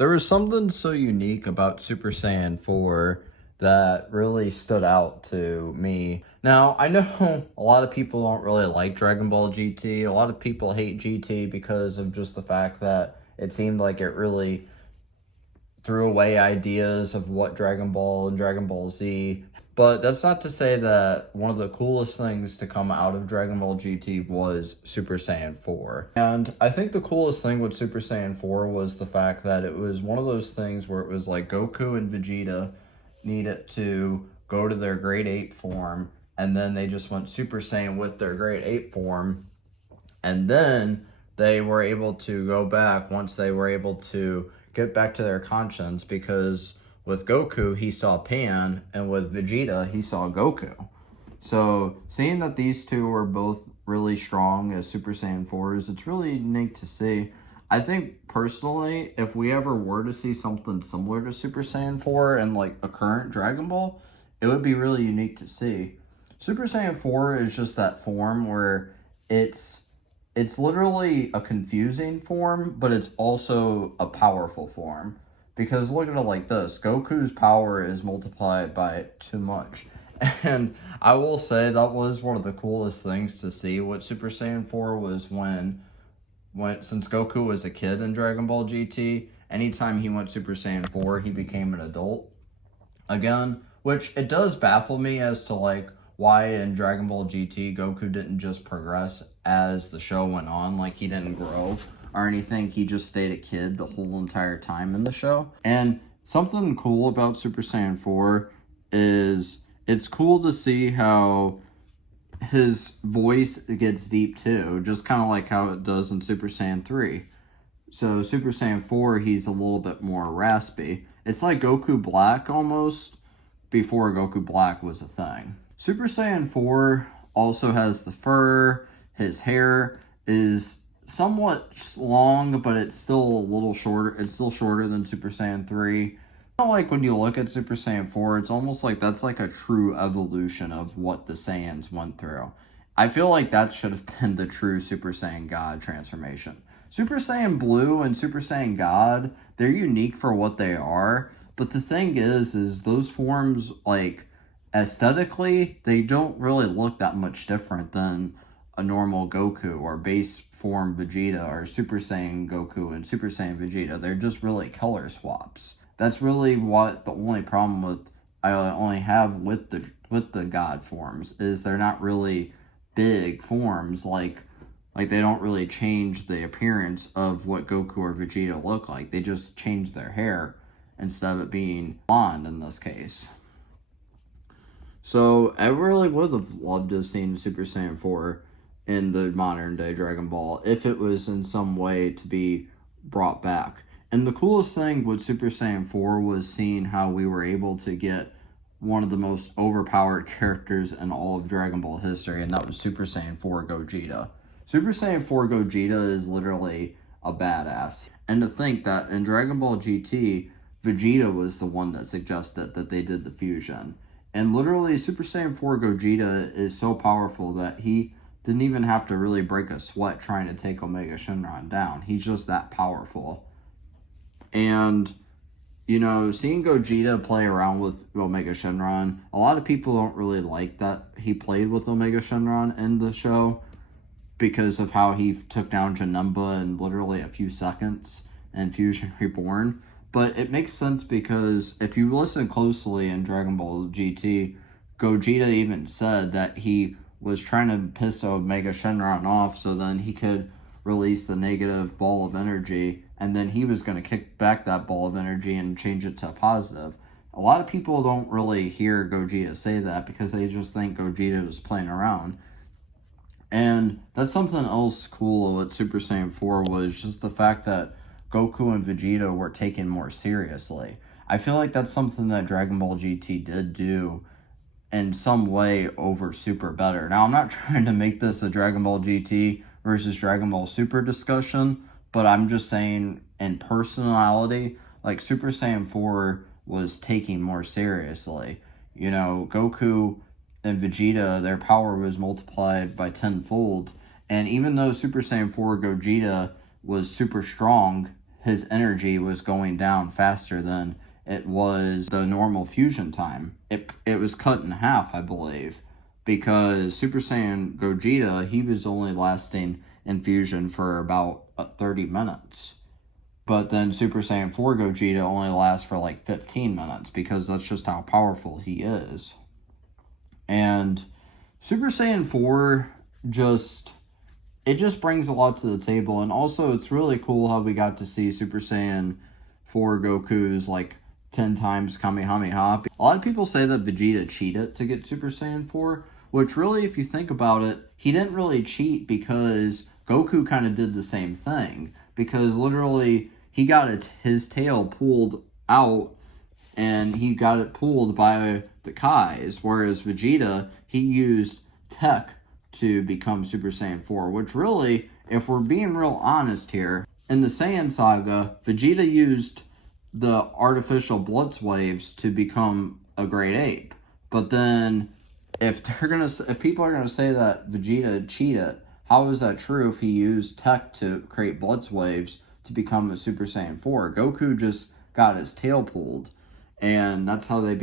There was something so unique about Super Saiyan 4 that really stood out to me. Now, I know a lot of people don't really like Dragon Ball GT. A lot of people hate GT because of just the fact that it seemed like it really threw away ideas of what Dragon Ball and Dragon Ball Z. But that's not to say that one of the coolest things to come out of Dragon Ball GT was Super Saiyan 4. And I think the coolest thing with Super Saiyan 4 was the fact that it was one of those things where it was like Goku and Vegeta needed to go to their grade 8 form, and then they just went Super Saiyan with their grade 8 form, and then they were able to go back once they were able to get back to their conscience, because with Goku, he saw Pan, and with Vegeta, he saw Goku. So, seeing that these two were both really strong as Super Saiyan 4s, it's really unique to see. I think, personally, if we ever were to see something similar to Super Saiyan 4 in, like, a current Dragon Ball, it would be really unique to see. Super Saiyan 4 is just that form where it's literally a confusing form, but it's also a powerful form. Because look at it like this. Goku's power is multiplied by too much. And I will say that was one of the coolest things to see with Super Saiyan 4 was when since Goku was a kid in Dragon Ball GT, anytime he went Super Saiyan 4, he became an adult again. Which it does baffle me as to like why in Dragon Ball GT Goku didn't just progress as the show went on, like he didn't grow or anything. He just stayed a kid the whole entire time in the show. And something cool about Super Saiyan 4 is it's cool to see how his voice gets deep too, just kind of like how it does in Super Saiyan 3. So Super Saiyan 4, he's a little bit more raspy. It's like Goku Black almost, before Goku Black was a thing. Super Saiyan 4 also has the fur. His hair is somewhat long, but it's still a little shorter. It's still shorter than Super Saiyan 3. Like when you look at Super Saiyan 4, it's almost like that's like a true evolution of what the Saiyans went through. I feel like that should have been the true Super Saiyan God transformation. Super Saiyan Blue and Super Saiyan God, they're unique for what they are, but the thing is those forms, like, aesthetically, they don't really look that much different than a normal Goku or base form Vegeta or Super Saiyan Goku and Super Saiyan Vegeta. They're just really color swaps. That's really what the only problem I only have with the God forms is they're not really big forms, like they don't really change the appearance of what Goku or Vegeta look like. They just change their hair instead of it being blonde in this case. So I really would have loved to have seen Super Saiyan 4 in the modern day Dragon Ball if it was in some way to be brought back. And the coolest thing with Super Saiyan 4 was seeing how we were able to get one of the most overpowered characters in all of Dragon Ball history, and that was Super Saiyan 4 Gogeta. Super Saiyan 4 Gogeta is literally a badass. And to think that in Dragon Ball GT, Vegeta was the one that suggested that they did the fusion. And literally, Super Saiyan 4 Gogeta is so powerful that he didn't even have to really break a sweat trying to take Omega Shenron down. He's just that powerful. And, you know, seeing Gogeta play around with Omega Shenron, a lot of people don't really like that he played with Omega Shenron in the show because of how he took down Janemba in literally a few seconds in Fusion Reborn. But it makes sense because if you listen closely in Dragon Ball GT, Gogeta even said that he was trying to piss Omega Shenron off so then he could release the negative ball of energy, and then he was going to kick back that ball of energy and change it to a positive. A lot of people don't really hear Gogeta say that because they just think Gogeta is playing around. And that's something else cool with Super Saiyan 4 was just the fact that Goku and Vegeta were taken more seriously. I feel like that's something that Dragon Ball GT did do in some way over Super better. Now, I'm not trying to make this a Dragon Ball GT versus Dragon Ball Super discussion, but I'm just saying in personality, like Super Saiyan 4 was taking more seriously. You know, Goku and Vegeta, their power was multiplied by tenfold, and even though Super Saiyan 4 Gogeta was super strong, his energy was going down faster than it was the normal fusion time. It was cut in half, I believe, because Super Saiyan Gogeta, he was only lasting in fusion for about 30 minutes. But then Super Saiyan 4 Gogeta only lasts for like 15 minutes because that's just how powerful he is. And Super Saiyan 4 it just brings a lot to the table. And also, it's really cool how we got to see Super Saiyan 4 Goku's like 10 times Kamehameha. A lot of people say that Vegeta cheated to get Super Saiyan 4, which really, if you think about it, he didn't really cheat because Goku kind of did the same thing. Because literally, he got his tail pulled out, and he got it pulled by the Kais, whereas Vegeta, he used tech to become Super Saiyan 4, which really, if we're being real honest here, in the Saiyan saga, Vegeta used the artificial Blitz waves to become a great ape. But then, if people are gonna say that Vegeta cheated, how is that true if he used tech to create Blitz waves to become a Super Saiyan 4? Goku just got his tail pulled, and that's how they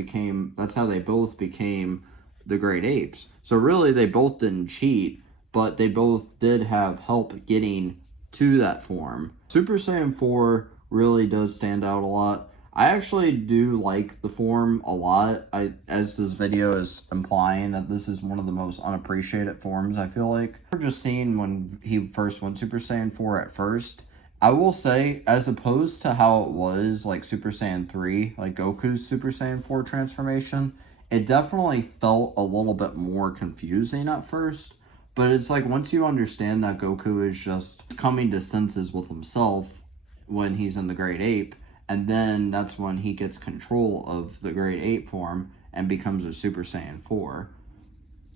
both became the great apes. So really, they both didn't cheat, but they both did have help getting to that form. Super Saiyan 4 really does stand out a lot. I actually do like the form a lot. As this video is implying that this is one of the most unappreciated forms, I feel like. Just seeing when he first went Super Saiyan 4 at first, I will say, as opposed to how it was like Super Saiyan 3, like Goku's Super Saiyan 4 transformation, it definitely felt a little bit more confusing at first. But it's like once you understand that Goku is just coming to senses with himself when he's in the Great Ape, and then that's when he gets control of the Great Ape form and becomes a Super Saiyan 4.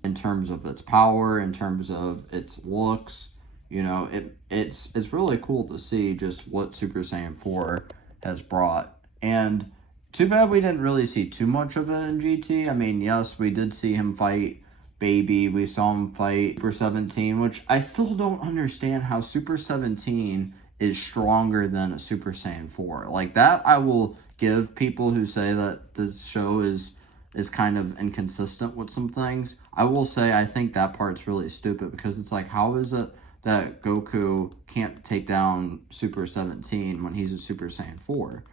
In terms of its power, in terms of its looks, you know, it's really cool to see just what Super Saiyan 4 has brought. And too bad we didn't really see too much of it in GT. I mean, yes, we did see him fight Baby. We saw him fight Super 17, which I still don't understand how Super 17 is stronger than a Super Saiyan 4. Like, that I will give people who say that this show is kind of inconsistent with some things. I will say I think that part's really stupid, because it's like, how is it that Goku can't take down Super 17 when he's a Super Saiyan 4?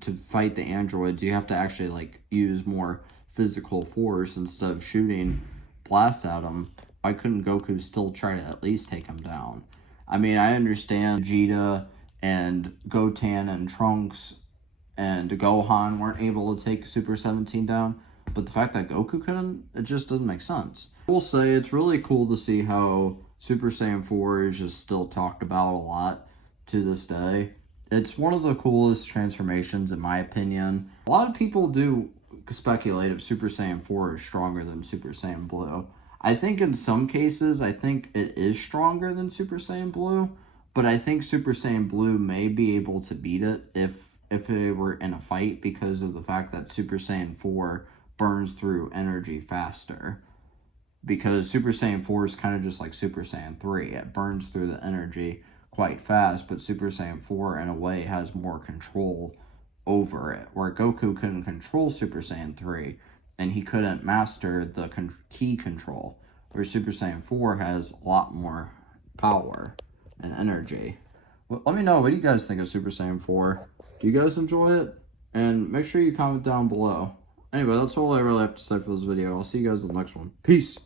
To fight the androids, you have to actually like use more physical force instead of shooting blasts at him. Why couldn't Goku still try to at least take him down? I mean, I understand Vegeta and Goten and Trunks and Gohan weren't able to take Super 17 down, but the fact that Goku couldn't, it just doesn't make sense. I will say it's really cool to see how Super Saiyan 4 is just still talked about a lot to this day. It's one of the coolest transformations, in my opinion. A lot of people do speculate if Super Saiyan 4 is stronger than Super Saiyan Blue. I think in some cases, I think it is stronger than Super Saiyan Blue, but I think Super Saiyan Blue may be able to beat it if it were in a fight, because of the fact that Super Saiyan 4 burns through energy faster. Because Super Saiyan 4 is kind of just like Super Saiyan 3. It burns through the energy quite fast, but Super Saiyan 4 in a way has more control over it, where Goku couldn't control Super Saiyan 3 and he couldn't master the key control, where Super Saiyan 4 has a lot more power and energy. Well, let me know, what do you guys think of Super Saiyan 4? Do you guys enjoy it? And make sure you comment down below. Anyway, that's all I really have to say for this video. I'll see you guys in the next one. Peace!